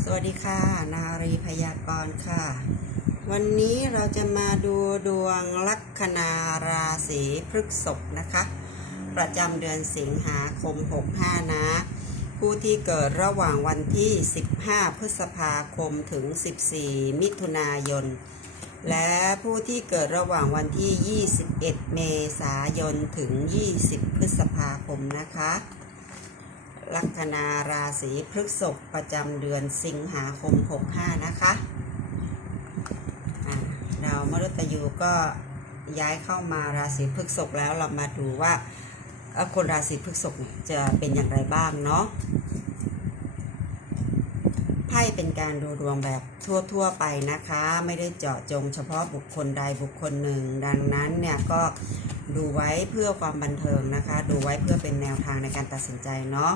สวัสดีค่ะ นารีพยากรณ์ค่ะ วันนี้เราจะมาดูดวงลัคนาราศีพฤษภนะคะ ประจำเดือนสิงหาคม 65 นะ ผู้ที่เกิดระหว่างวันที่ 15 พฤษภาคมถึง 14 มิถุนายน และผู้ที่เกิดระหว่างวันที่ 21 เมษายนถึง 20 พฤษภาคมนะคะ ลัคนาราศีพฤษภประจำเดือนสิงหาคม 65 นะคะอ่าดาวมฤตยูก็ย้ายเข้ามาราศีพฤษภแล้วเรามาดูว่าคนราศีพฤษภจะเป็นอย่างไรบ้างเนาะไพ่เป็นการดูดวงแบบทั่ว ๆ ไปนะคะ ไม่ได้เจาะจงเฉพาะบุคคลใดบุคคลหนึ่ง ดังนั้นเนี่ยก็ดูไว้เพื่อความบันเทิงนะคะ ดูไว้เพื่อเป็นแนวทางในการตัดสินใจเนาะ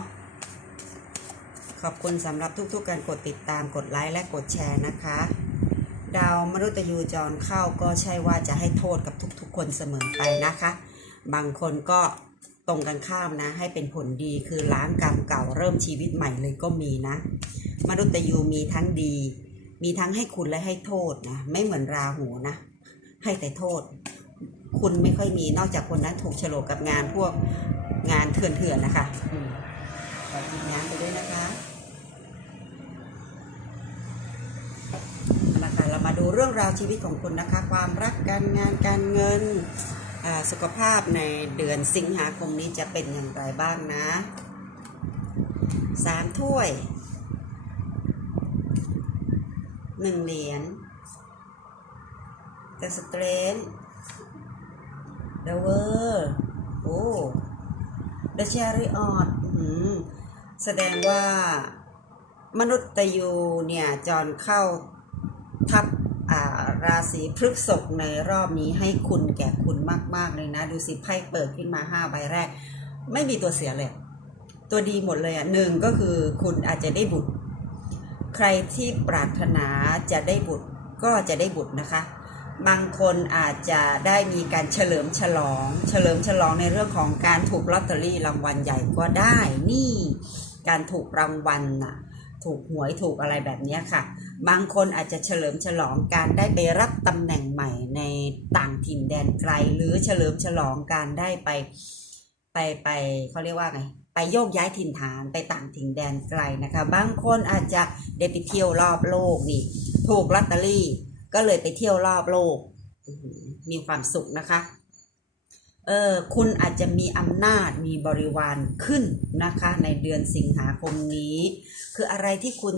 ขอบคุณสำหรับทุกๆการกดติดตามกดไลค์และกดแชร์นะคะ ดาวมรุตยูจรเข้าก็ใช่ว่าจะให้โทษกับทุกๆ คนเสมอไปนะคะ บางคนก็ตรงกันข้ามนะ ให้เป็นผลดีคือล้างกรรมเก่าเริ่มชีวิตใหม่เลยก็มีนะมรุตยูมีทั้งดี มีทั้งให้คุณและให้โทษนะ ไม่เหมือนราหูนะ ให้แต่โทษ คุณไม่ค่อยมีนอกจากคนนั้นถูกโฉลกกับงานพวกงานเถื่อนๆนะคะอืม ขอทีมงานไปด้วยนะคะเอาละค่ะเรา มาดูเรื่องราวชีวิตของคุณนะคะ ความรักการงานการเงินสุขภาพในเดือนสิงหาคมนี้จะเป็นอย่างไรบ้างนะสามถ้วยหนึ่งเหรียญเดอะสเตรนเดอะเวอร์โอ้เดชาริออดแสดงว่ามนุษย์ตยูเนี่ยจรเข้า ทับอ่าราศีพฤษภในรอบนี้ให้คุณแก่คุณมาก ๆ เลยนะ ดูสิไพ่เปิดขึ้นมาห้าใบแรก ไม่มีตัวเสียเลย ตัวดีหมดเลยอะหนึ่งก็คือคุณอาจจะได้บุตร ใครที่ปรารถนาจะได้บุตรก็จะได้บุตรนะคะ บางคนอาจจะได้มีการเฉลิมฉลอง เฉลิมฉลองในเรื่องของการถูกลอตเตอรี่รางวัลใหญ่ก็ได้ นี่ การถูกรางวัลน่ะ ถูกหวยถูกอะไรแบบนี้ค่ะ บางคนอาจจะเฉลิมฉลองการได้ไปรับตำแหน่งใหม่ในต่างถิ่นแดนไกล หรือเฉลิมฉลองการได้ไปไปไปเขาเรียกว่าไงไปโยกย้ายถิ่นฐานไปต่างถิ่นแดนไกลนะคะ บางคนอาจจะได้ไปเที่ยวรอบโลกนี่ ถูกลอตเตอรี่ ก็เลยไปเที่ยวรอบโลก มีความสุขนะคะ เออคุณอาจจะมีอำนาจมีบริวารขึ้นนะคะ ในเดือนสิงหาคมนี้ คืออะไรที่คุณ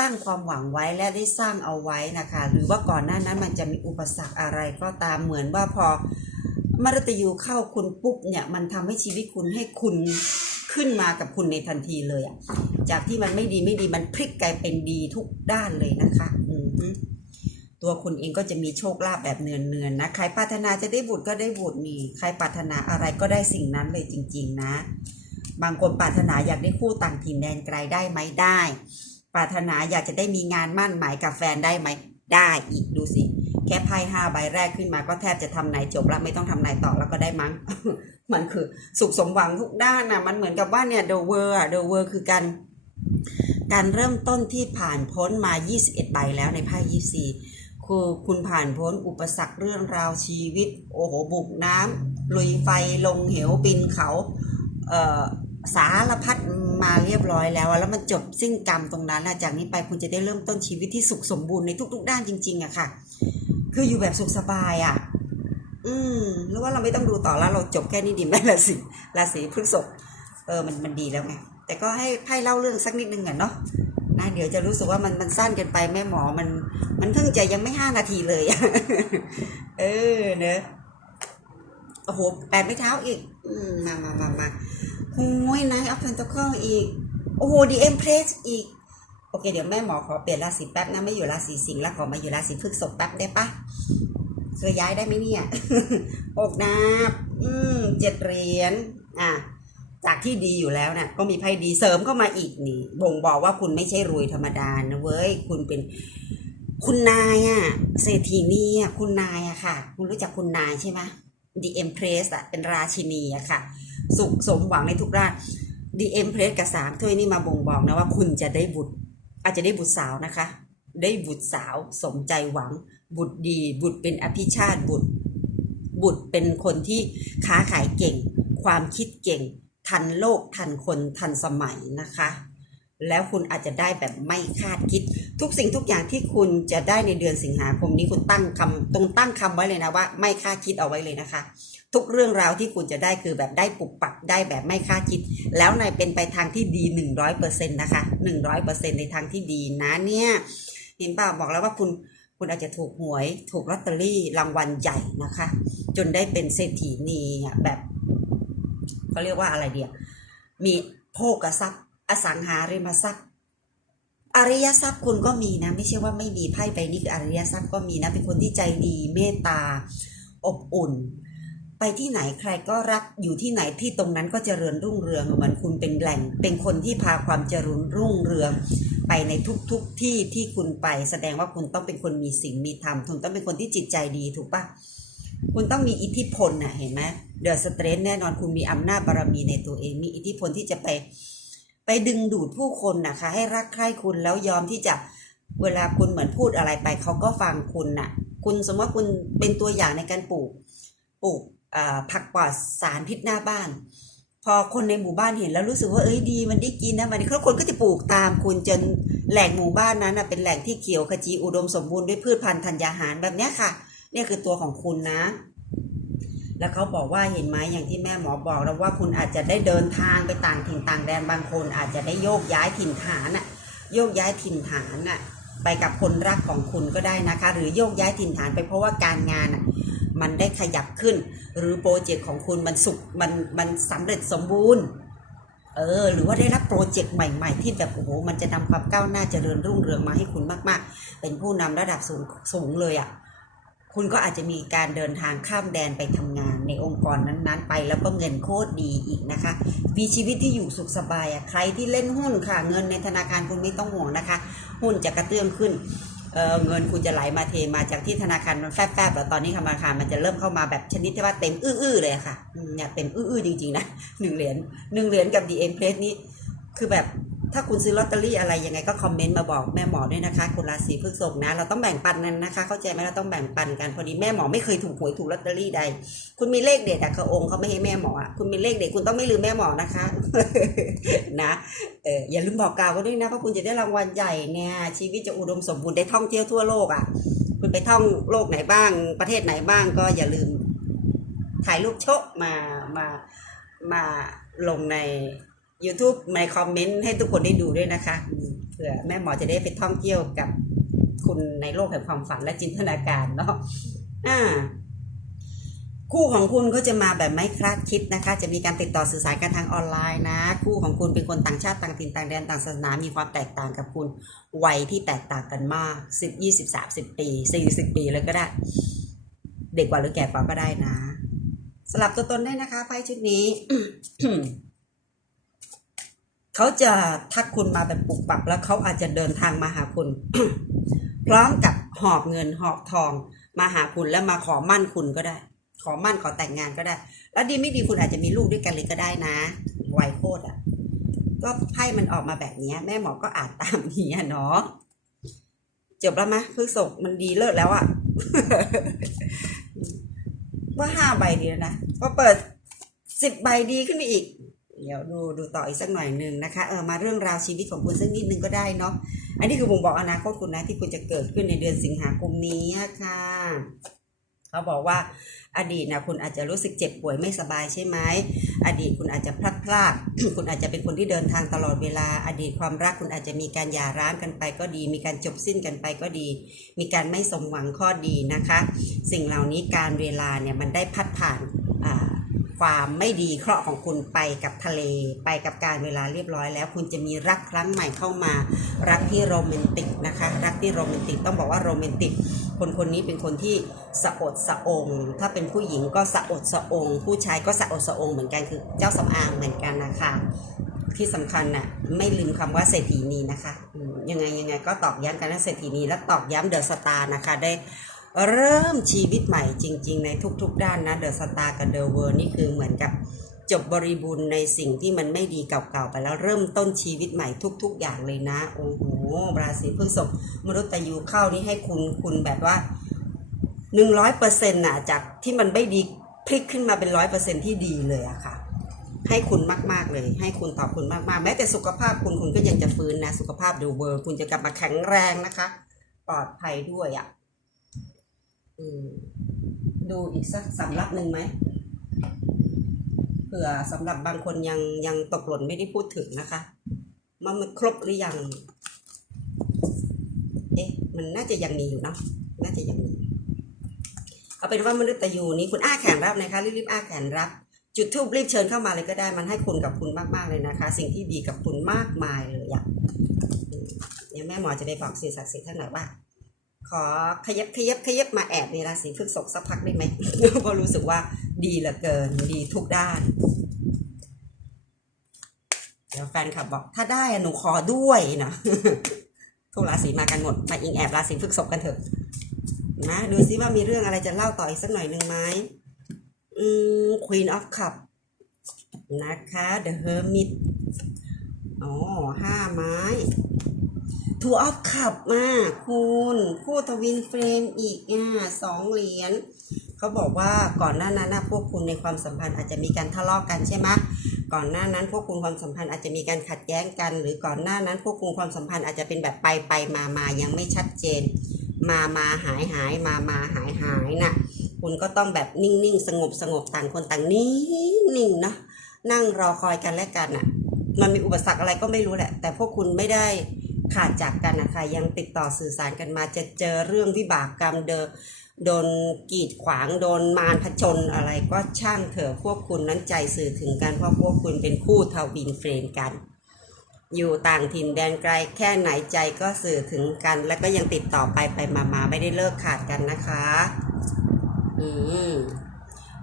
ตั้งความหวังไว้และได้สร้างเอาไว้นะคะ หรือว่าก่อนหน้านั้นมันจะมีอุปสรรคอะไรก็ตามเหมือนว่าพอมรตยูเข้าคุณปุ๊บเนี่ยมันทำให้ชีวิตคุณให้คุณขึ้นมากับคุณในทันทีเลยอะจากที่มันไม่ดีไม่ดีมันพลิกกลายเป็นดีทุกด้านเลยนะคะ ตัวคุณเองก็จะมีโชคลาภแบบเนือนๆนะ ใครปรารถนาจะได้บุตรก็ได้บุตรนี่ ใครปรารถนาอะไรก็ได้สิ่งนั้นเลยจริง ๆ นะ บางคนปรารถนาอยากได้คู่ต่างถิ่นแดนไกลได้ไหมได้ ปรารถนาอยากจะได้มีงานมั่นหมายกับแฟนได้ไหมได้อีกดูสิ แค่ไพ่ห้าใบแรกขึ้นมาก็แทบจะทำนายจบแล้วไม่ต้องทำนายต่อแล้วก็ได้มั้ง มันคือสุขสมหวังทุกด้านนะมันเหมือนกับว่าเนี่ย the world อะ the world คือการการเริ่มต้นที่ผ่านพ้นมา 21 ใบแล้วในไพ่24 คือคุณผ่านพ้นอุปสรรคเรื่องราวชีวิต โอ้โหบุกน้ำลุยไฟลงเหวปีนเขาเอ่อสารพัดมาเรียบร้อยแล้ว แล้วมันจบสิ้นกรรมตรงนั้นจากนี้ไปคุณจะได้เริ่มต้นชีวิตที่สุขสมบูรณ์ในทุก ๆ ด้านจริง ๆอะค่ะ คืออยู่แบบสุขสบายอะอืมหรือว่าเราไม่ต้องดูต่อแล้วเราจบแค่นี้ดีไหมราศีราศีพฤษภเออมันมันดีแล้วไงแต่ก็ให้ไพ่เล่าเรื่องสักนิดนึงอะเนาะ นะเดี๋ยวจะรู้สึกว่ามันมันสั้นเกินไปแม่หมอมัน มันเพิ่งจะยังไม่ห้านาทีเลย เออเนอะโอ้โหแปดไม่เท้าอีกมามามามาโอ้ยนายอัพเพนตอร์อีก โอ้โหดีเอ็มเพรสอีก โอเค เดี๋ยวแม่หมอขอเปลี่ยนราศีแป๊บนะไม่อยู่ราศีสิงห์แล้วขอมาอยู่ราศีพฤษภแป๊บได้ปะเคยย้ายได้ไหมเนี่ยอกนาบอืมเจ็ดเหรียญอะ จากที่ดีอยู่แล้วเนี่ยก็มีไพ่ดีเสริมเข้ามาอีกนี่บ่งบอกว่าคุณไม่ใช่รวยธรรมดานะเว้ยคุณเป็นคุณนายอะเศรษฐีนี่อะคุณนายอะค่ะ คุณรู้จักคุณนายใช่ไหม The Empress อะเป็นราชินีอะค่ะ สุขสมหวังในทุกด้าน The Empress กับสามถ้วยนี่มาบ่งบอกนะว่าคุณจะได้บุตร อาจจะได้บุตรสาวนะคะ ได้บุตรสาวสมใจหวัง บุตรดี บุตรเป็นอภิชาติบุตร บุตรเป็นคนที่ค้าขายเก่ง ความคิดเก่ง ทันโลกทันคนทันสมัยนะคะ แล้วคุณอาจจะได้แบบไม่คาดคิด ทุกสิ่งทุกอย่างที่คุณจะได้ในเดือนสิงหาคมนี้คุณตั้งคำตรงตั้งคำไว้เลยนะว่า ไม่คาดคิดเอาไว้เลยนะคะ ทุกเรื่องราวที่คุณจะได้คือแบบได้ปุบปับได้แบบไม่คาดคิด แล้วในเป็นไปทางที่ดี100%นะคะ100%ในทางที่ดีนะเนี่ยเห็นป่าบอกแล้วว่าคุณคุณอาจจะถูกหวย ถูกลอตเตอรี่รางวัลใหญ่นะคะ จนได้เป็นเศรษฐีนีแบบ เขาเรียกว่าอะไรเดียมีโภกทรัพย์ อสังหาริมทรัพย์ อริยทรัพย์คุณก็มีนะ ไม่ใช่ว่าไม่มีไพ่ใบนี้คืออริยทรัพย์ก็มีนะ เป็นคนที่ใจดีเมตตา อบอุ่น ไปที่ไหนใครก็รักอยู่ที่ไหนที่ตรงนั้นก็เจริญรุ่งเรืองเหมือนคุณเป็นแหล่ง เป็นคนที่พาความเจริญรุ่งเรืองไปในทุกๆทที่ที่คุณไป แสดงว่าคุณต้องเป็นคนมีสิ่งมีธรรมคุณต้องเป็นคนที่จิตใจดีถูกปะ คุณต้องมีอิทธิพลนะเห็นไหมเดอะสเตรนแน่นอนคุณมีอำนาจบารมีในตัวเอง มีอิทธิพลที่จะไป ไปดึงดูดผู้คนนะคะ ให้รักใคร่คุณแล้วยอมที่จะเวลาคุณเหมือนพูดอะไรไปเขาก็ฟังคุณน่ะ คุณสมมติว่าคุณเป็นตัวอย่างในการปลูก ปลูกผักปลอดสารพิษหน้าบ้าน พอคนในหมู่บ้านเห็นแล้วรู้สึกว่าเอ้ยดี มันได้กินนะมันเขาคนก็จะปลูกตามคุณจนแหล่งหมู่บ้านนั้นนะเป็นแหล่งที่เขียวขจีอุดมสมบูรณ์ด้วยพืชพันธุ์ธัญญาหารแบบนี้ค่ะ เนี่ยคือตัวของคุณนะ แล้วเขาบอกว่าเห็นไหมอย่างที่แม่หมอบอกแล้วว่าคุณอาจจะได้เดินทางไปต่างถิ่นต่างแดนบางคน อาจจะได้โยกย้ายถิ่นฐานน่ะโยกย้ายถิ่นฐานน่ะไปกับคนรักของคุณก็ได้นะคะ หรือโยกย้ายถิ่นฐานไปเพราะว่าการงานน่ะมันได้ขยับขึ้น หรือโปรเจกต์ของคุณมันสุกมันมันสำเร็จสมบูรณ์เออหรือว่าได้รับโปรเจกต์ใหม่ ๆ ที่แบบโอ้โหมันจะนำความก้าวหน้าเจริญรุ่งเรืองมาให้คุณมาก ๆ เป็นผู้นำระดับสูงสูงเลยอะ่ะ คุณก็อาจจะมีการเดินทางข้ามแดนไปทำงานในองค์กรนั้นๆ ไปแล้วก็เงินโคตรดีอีกนะคะ มีชีวิตที่อยู่สุขสบายอะใครที่เล่นหุ้นค่ะ เงินในธนาคารคุณไม่ต้องห่วงนะคะ หุ้นจะกระเตื้องขึ้นเเงินคุณจะไหลมาเทมาจากที่ธนาคารมันแฟบๆแต่ตอนนี้ธนาคารมันจะเริ่มเข้ามาแบบชนิดที่ว่าเต็มอื้อๆเลยค่ะเนี่ยเต็มอื้อๆจริงๆนะหนึ่งเหรียญหนึ่งเหรียญกับ DM Place นี้คือแบบ ถ้าคุณซื้อลอตเตอรี่อะไรยังไงก็คอมเมนต์มาบอกแม่หมอด้วยนะคะคุณราศีพฤษภนะ เราต้องแบ่งปันกันนะคะเข้าใจไหมเราต้องแบ่งปันกันพอดีแม่หมอไม่เคยถูกหวยถูกลอตเตอรี่ใด คุณมีเลขเด็ดอะเขาองค์เขาไม่ให้แม่หมออะคุณมีเลขเด็ดคุณต้องไม่ลืมแม่หมอนะคะนะเอออย่าลืมบอกกล่าวกันด้วยนะเพราะคุณจะได้รางวัลใหญ่ไงชีวิตจะอุดมสมบูรณ์ได้ท่องเที่ยวทั่วโลกอะคุณไปท่องโลกไหนบ้าง ประเทศไหนบ้างก็อย่าลืมถ่ายรูปโชะมามามาลงใน YouTube ในคอมเมนต์ให้ทุกคนได้ดูด้วยนะคะเผื่อแม่หมอจะได้ไปท่องเที่ยวกับคุณในโลกแห่งความฝันและจินตนาการเนาะอ่า คู่ของคุณก็จะมาแบบไม่คลาดคิดนะคะ จะมีการติดต่อสื่อสารกันทางออนไลน์นะ คู่ของคุณเป็นคนต่างชาติต่างถิ่นต่างแดนต่างศาสนา มีความแตกต่างกับคุณวัยที่แตกต่างกันมากสิบยี่สิบสามสิบปีสี่สิบปีเลยก็ได้ เด็กกว่าหรือแก่กว่าก็ได้นะสลับตัวตนได้นะคะไพ่ชุดนี้ เขาจะทักคุณมาแบบปุกปับแล้วเขาอาจจะเดินทางมาหาคุณ พร้อมกับหอบเงินหอบทองมาหาคุณแล้วมาขอมั่นคุณก็ได้ ขอมั่นขอแต่งงานก็ได้ แล้วดีไม่ดีคุณอาจจะมีลูกด้วยกันเลยก็ได้นะไวโคตรอะ ก็ไพ่มันออกมาแบบนี้แม่หมอก็อ่านตามนี้เนาะจบแล้วมะพฤกษกมันดีเลิศแล้วอะว่าห้าใบดีแล้วนะพอเปิดสิบใบดีขึ้นไปอีก เดี๋ยวดูดูต่ออีกสักหน่อยหนึ่งนะคะเออมาเรื่องราวชีวิตของคุณสักนิดนึงก็ได้เนาะอันนี้คือบ่งบอกอนาคตคุณนะที่คุณจะเกิดขึ้นในเดือนสิงหาคมนี้ค่ะเขาบอกว่าอดีตนะคุณอาจจะรู้สึกเจ็บป่วยไม่สบายใช่ไหมอดีตคุณอาจจะพลัดพรากคุณอาจจะเป็นคนที่เดินทางตลอดเวลา อดีตความรักคุณอาจจะมีการหย่าร้างกันไปก็ดี มีการจบสิ้นกันไปก็ดี มีการไม่สมหวังข้อดีนะคะ สิ่งเหล่านี้การเวลาเนี่ยมันได้พัดผ่าน ความไม่ดีเคราะห์ของคุณไปกับทะเล ไปกับการเวลาเรียบร้อยแล้ว คุณจะมีรักครั้งใหม่เข้ามา รักที่โรแมนติกนะคะ รักที่โรแมนติกต้องบอกว่าโรแมนติก คนคนนี้เป็นคนที่สะอดสะอง ถ้าเป็นผู้หญิงก็สะอดสะอง ผู้ชายก็สะอดสะองเหมือนกันคือเจ้าสำอางเหมือนกันนะคะที่สำคัญน่ะไม่ลืมคำว่าเศรษฐีนีนะคะยังไงยังไงก็ตอกย้ำกันว่าเศรษฐีนีและตอกย้ำเดอะสตาร์นะคะได้ เริ่มชีวิตใหม่จริง ๆ ในทุก ๆ ด้านนะเดอะสตาร์กับเดอะเวิร์นี่คือเหมือนกับจบบริบูรณ์ในสิ่งที่มันไม่ดีเก่าๆไปแล้วเริ่มต้นชีวิตใหม่ทุก ๆ อย่างเลยนะ โอ้โหราศีพฤษภมรุตยูเข้านี่ให้คุณคุณแบบว่าหนึ่งร้อยเปอร์เซ็นต์น่ะจากที่มันไม่ดีพลิกขึ้นมาเป็นร้อยเปอร์เซ็นที่ดีเลยอะค่ะ ให้คุณมากๆเลย ให้คุณตอบคุณมากๆ แม้แต่สุขภาพคุณคุณก็ยังจะฟื้นนะ สุขภาพดูเบอร์ คุณจะกลับมาแข็งแรงนะคะ ปลอดภัยด้วยอะ่ะ ดูอีกสักสำรับหนึ่งไหมเผื่อสำหรับบางคนยังยังตกหล่นไม่ได้พูดถึงนะคะว่ามันครบหรือยัง เอ๊ะ มันน่าจะยังมีอยู่เนาะน่าจะยังมี เอาเป็นว่ามนุษย์ตยูนี้คุณอ้าแขนรับนะคะรีบๆอ้าแขนรับ จุดทูบรีบเชิญเข้ามาเลยก็ได้มันให้คุณกับคุณมาก ๆ เลยนะคะ สิ่งที่ดีกับคุณมากมายเลยอะอืมเดี๋ยแม่หมอจะได้บอกสิ่งศักดิ์สิทธิ์ท่านหน่อยว่า ขอขยับขยับขยับมาแอบในราศีพฤษภสักพักได้ไหมเพราะรู้สึกว่าดีเหลือเกินดีทุกด้าน เดี๋ยวแฟนคลับบอกถ้าได้หนูขอด้วยนะทุกราศีมากันหมดมาอิงแอบราศีพฤษภกันเถอะนะดูซิว่ามีเรื่องอะไรจะเล่าต่ออีกสักหน่อยหนึ่งไหมอืม Queen of Cup นะคะ The Hermit อ๋อห้าไม้ Two of Cup มาคุณคู่ทวินเฟรมอีกอะสองเหรียญเขาบอกว่าก่อนหน้านั้นนะพวกคุณในความสัมพันธ์อาจจะมีการทะเลาะกันใช่ไหมก่อนหน้านั้น พวกคุณความสัมพันธ์อาจจะมีการขัดแย้งกัน หรือก่อนหน้านั้น พวกคุณความสัมพันธ์อาจจะเป็นแบบไปไปมามายังไม่ชัดเจน มามาหายหายมามาหายหายน่ะคุณก็ต้องแบบนิ่งๆ สงบสงบต่างคนต่างนิ่งๆเนะนั่งรอคอยกันและกันอะ มันมีอุปสรรคอะไรก็ไม่รู้แหละ แต่พวกคุณไม่ได้ ขาดจากกันนะคะยังติดต่อสื่อสารกันมาจะเจอเรื่องวิบากกรรมเดอโดนกีดขวางโดนมารผจญอะไรก็ช่างเถอะพวกคุณนั้นใจสื่อถึงกันเพราะพวกคุณเป็นคู่ทวินเฟรมกัน อยู่ต่างถิ่นแดนไกลแค่ไหนใจก็สื่อถึงกัน แล้วก็ยังติดต่อไปไปมามาไม่ได้เลิกขาดกันนะคะ อืม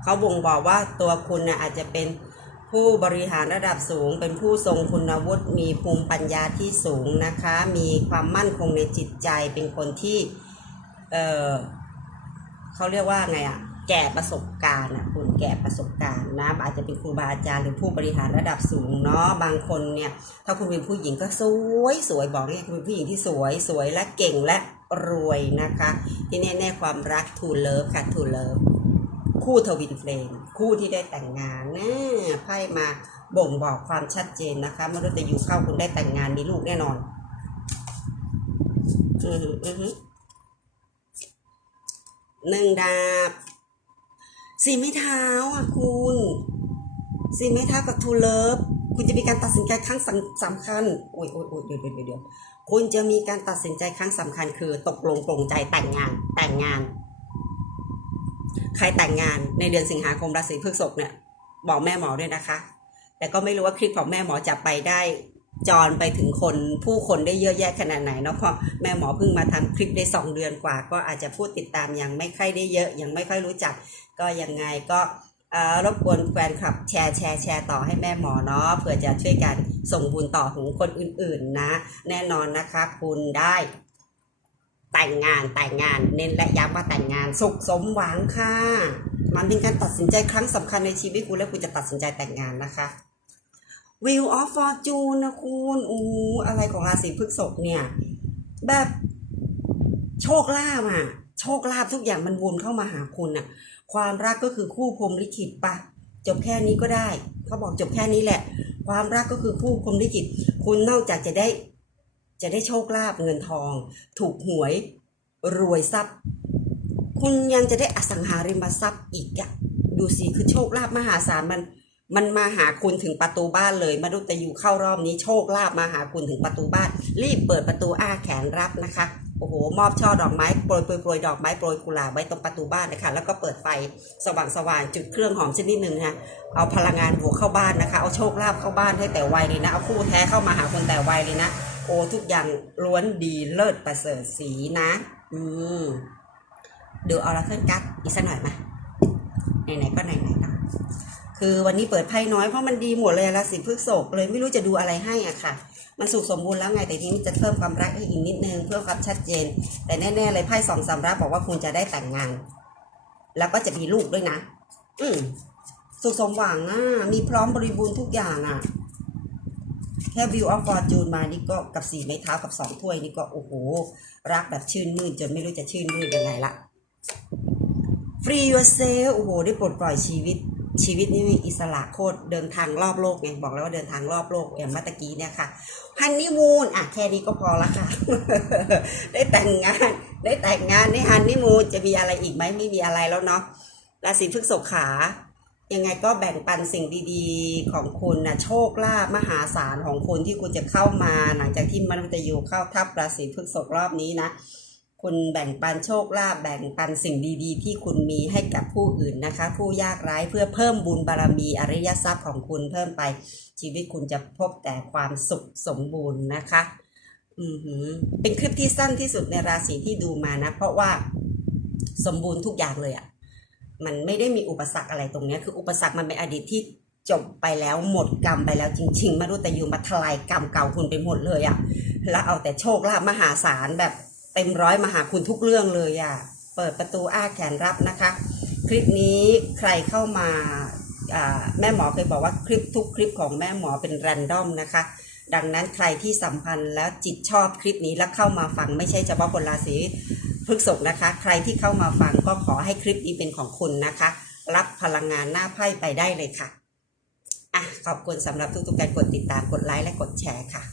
เขาบ่งบอกว่าตัวคุณน่ะอาจจะเป็น ผู้บริหารระดับสูงเป็นผู้ทรงคุณวุฒิมีภูมิปัญญาที่สูงนะคะ มีความมั่นคงในจิตใจเป็นคนที่เออเขาเรียกว่าไงอะแก่ประสบการณ์อะคุณแก่ประสบการณ์นะอาจจะเป็นครูบาอาจารย์หรือผู้บริหารระดับสูงเนาะบางคนเนี่ยถ้าคุณเป็นผู้หญิงก็สวยสวยบอกเลยคุณเป็นผู้หญิงที่สวยสวยและเก่งและรวยนะคะ ที่แน่ๆความรักทูเลิฟค่ะทูเลิฟ คู่ทวินเฟลมคู่ที่ได้แต่งงานนะไพ่มาบ่งบอกความชัดเจนนะคะมรุตยูเข้าคุณได้แต่งงานมีลูกแน่นอน อือหืออือหือหนึ่งดาบสี่ไม้เท้าอะคุณสี่ไม้เท้ากับทูเลิฟคุณจะมีการตัดสินใจครั้งสำสำคัญโอ้ยโอ้ยโอ้ยเดี๋ยวเดี๋ยวเดี๋ยวเดี๋ยวคุณจะมีการตัดสินใจครั้งสำคัญคือตกลงปลงใจแต่งงานแต่งงาน ใครแต่งงานในเดือนสิงหาคมราศีพฤษภเนี่ยบอกแม่หมอด้วยนะคะ แต่ก็ไม่รู้ว่าคลิปของแม่หมอจะไปได้จอนไปถึงคนผู้คนได้เยอะแยะขนาดไหนเนาะเพราะแม่หมอเพิ่งมาทำคลิปได้สองเดือนกว่า ก็อาจจะพูดติดตามยังไม่ค่อยได้เยอะ ยังไม่ค่อยรู้จัก ก็ยังไงก็รบกวนแฟนคลับแชร์แชร์แชร์ต่อให้แม่หมอเนาะเผื่อจะช่วยกันส่งบุญต่อถึงคนอื่นๆนะ แน่นอนนะคะคุณได้ แต่งงานแต่งงาน เน้นและย้ำว่าแต่งงาน สุขสมหวังค่ะ มันเป็นการตัดสินใจครั้งสำคัญในชีวิตคุณและคุณจะตัดสินใจแต่งงานนะคะ Wheel of Fortune นะคุณอู้อะไรของราศีพฤษภเนี่ย แบบโชคลาภอะ โชคลาภทุกอย่างมันวนเข้ามาหาคุณอะ ความรักก็คือคู่พรมลิขิตปะ จบแค่นี้ก็ได้ เขาบอกจบแค่นี้แหละ ความรักก็คือคู่พรมลิขิต คุณนอกจากจะได้ จะได้โชคลาภเงินทอง ถูกหวย รวยทรัพย์ คุณยังจะได้อสังหาริมทรัพย์อีกอะดูสิคือโชคลาภมหาศาลมัน มันมาหาคุณถึงประตูบ้านเลยมนุษย์ตยูเข้ารอบนี้โชคลาภมาหาคุณถึงประตูบ้าน รีบเปิดประตูอ้าแขนรับนะคะโอ้โหมอบช่อดอกไม้โปรยโปรยโปรยดอกไม้โปรยกุหลาบไว้ตรงประตูบ้านนะคะแล้วก็เปิดไฟสว่างสว่างๆจุดเครื่องหอมชนิดหนึ่งนะคะเอาพลังงานบวกเข้าบ้านนะคะ เอาโชคลาภเข้าบ้านให้แต่ไวเลยนะ เอาคู่แท้เข้ามาหาคนแต่ไวเลยนะ โอ้ทุกอย่างล้วนดีเลิศประเสริฐสีนะ อืมดูเอาละเครื่องกัดอีกสักหน่อยมาไหนๆก็ไหนๆเนาะคือวันนี้เปิดไพ่น้อยเพราะมันดีหมดเลยราศีพฤษภเลยไม่รู้จะดูอะไรให้อะค่ะ มันสุขสมบูรณ์แล้วไงแต่ทีนี้จะเพิ่มความรักให้อีกนิดนึงเพื่อความชัดเจน แต่แน่ๆเลยไพ่สองสามรับบอกว่าคุณจะได้แต่งงาน แล้วก็จะมีลูกด้วยนะ อืมสุขสมหวังอะมีพร้อมบริบูรณ์ทุกอย่างอะ แค่วิวออฟฟอร์จูนมานี่ก็กับสี่ไม้เท้ากับสองถ้วยนี่ก็โอ้โห รักแบบชื่นมื่นจนไม่รู้จะชื่นมื่นยังไงละ Free yourself โอ้โห ได้ปลดปล่อยชีวิตชีวิตนี่มีอิสระโคตรเดินทางรอบโลกไงบอกแล้วว่าเดินทางรอบโลกอย่างเมื่อตะกี้เนี่ยค่ะฮันนีมูนอะแค่นี้ก็พอละค่ะ ได้แต่งงาน ได้แต่งงานได้ฮันนีมูนจะมีอะไรอีกไหมไม่มีอะไรแล้วเนาะราศีพฤษภขา ยังไงก็แบ่งปันสิ่งดีๆของคุณนะโชคลาภมหาศาลของคุณที่คุณจะเข้ามาหลังจากที่มนุษย์ยูเข้าทับราศีพฤษภรอบนี้นะคุณแบ่งปันโชคลาภแบ่งปันสิ่งดีๆ ที่คุณมีให้กับผู้อื่นนะคะ ผู้ยากไร้เพื่อเพิ่มบุญบารมีอริยทรัพย์ของคุณเพิ่มไป ชีวิตคุณจะพบแต่ความสุขสมบูรณ์นะคะ อือหือ เป็นคลิปที่สั้นที่สุดในราศีที่ดูมานะ เพราะว่าสมบูรณ์ทุกอย่างเลยอะ่ะ มันไม่ได้มีอุปสรรคอะไรตรงนี้คืออุปสรรคมันเป็นอดีตที่จบไปแล้วหมดกรรมไปแล้วจริง ๆ มารู้แต่อยู่มาทลายกรรมเก่าคุณไปหมดเลยอะ่ะแล้วเอาแต่โชคลาภมหาศาลแบบเต็มร้อยมาหาคุณทุกเรื่องเลยอะ่ะเปิดประตูอ้าแขนรับนะคะ คลิปนี้ใครเข้ามาอ่าแม่หมอเคยบอกว่าคลิปทุกคลิปของแม่หมอเป็นแรนดอมนะคะ ดังนั้นใครที่สัมพันธ์แล้วจิตชอบคลิปนี้แล้วเข้ามาฟังไม่ใช่เฉพาะคนราศี พฤษกนะคะ ใครที่เข้ามาฟังก็ขอให้คลิปนี้เป็นของคุณนะคะ รับพลังงานหน้าไพ่ไปได้เลยค่ะอะขอบคุณสำหรับทุกๆการกดติดตามกดไลค์และกดแชร์ค่ะ